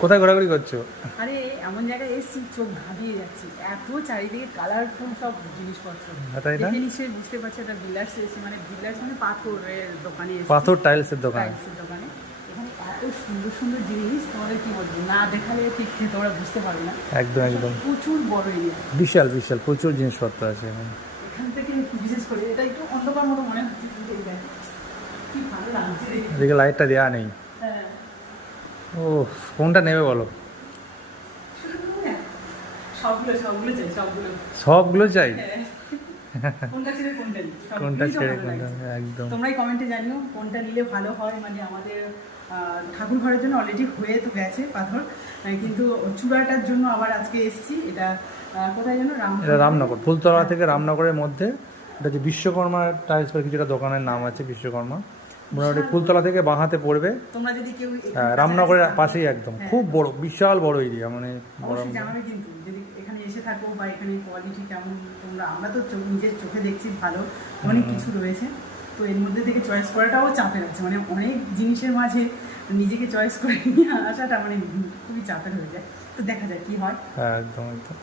কোথায় ঘোরাঘুরি করছো? আরে এমন জায়গায় এসেছি, চোখ ধাঁধিয়ে যাচ্ছি, এত চারিদিকে কালারফুল সব জিনিসপত্র। তাই না? দেখে নিশ্চয়ই বুঝতে পারছি এটা বিলার্স এসেছি, মানে বিলার্স মানে পাথরের দোকানে এসেছি। পাথর টাইলসের দোকানে। টাইলসের দোকানে। এখানে এত সুন্দর সুন্দর জিনিস, তোমাদের কি বলবো, না দেখালে ঠিক তোমরা বুঝতে পারবে না। একদম একদম প্রচুর বড় এরিয়া, বিশাল বিশাল প্রচুর জিনিসপত্র আছে এখানে। এখান থেকে বিশেষ করে এটা একটু অন্ধকার মতো মনে হচ্ছে, কিন্তু এই দেখো, কি ভালো লাগছে দেখতে। এদিকে লাইটটা দেওয়া নেই। হ্যাঁ। ও, কোনটা নেবে বলো? সবগুলো সবগুলো চাই, সবগুলো। সবগুলো চাই। হ্যাঁ। কোনটা ছেড়ে কোনটা নিই, কোনটা সবগুলোই তো ছেড়ে ভালো কোনটা? লাগছে। একদম। তোমরাই কমেন্টে জানিও কোনটা নিলে ভালো হয়। মানে আমাদের ঠাকুর ঘরের জন্য অলরেডি হয়ে তো গেছে পাথর, কিন্তু চূড়াটার জন্য আবার আজকে এসেছি। এটা কোথায় যেন এটা রামনগর, ফুলতলা থেকে রামনগরের মধ্যে। এটা যে বিশ্বকর্মা টাইলস বা কিছুটা দোকানের নাম আছে বিশ্বকর্মা। মোটামুটি ফুলতলা থেকে বাঁ হাতে পড়বে। তোমরা যদি কেউ রামনগরের পাশেই একদম। খুব বড়, বিশাল বড় এরিয়া, মানে বড়। অবশ্যই জানাবে কিন্তু, যদি এখানে এসে থাকো বা এখানে কোয়ালিটি কেমন তোমরা, আমরা তো নিজের চোখে দেখছি ভালো অনেক কিছু রয়েছে। তো এর মধ্যে থেকে চয়েস করাটাও চাপের আছে, মানে অনেক জিনিসের মাঝে নিজেকে চয়েস করে নিয়ে আসাটা মানে খুবই চাপের হয়ে যায়। তো দেখা যায় কি হয়। হ্যাঁ, একদম একদম।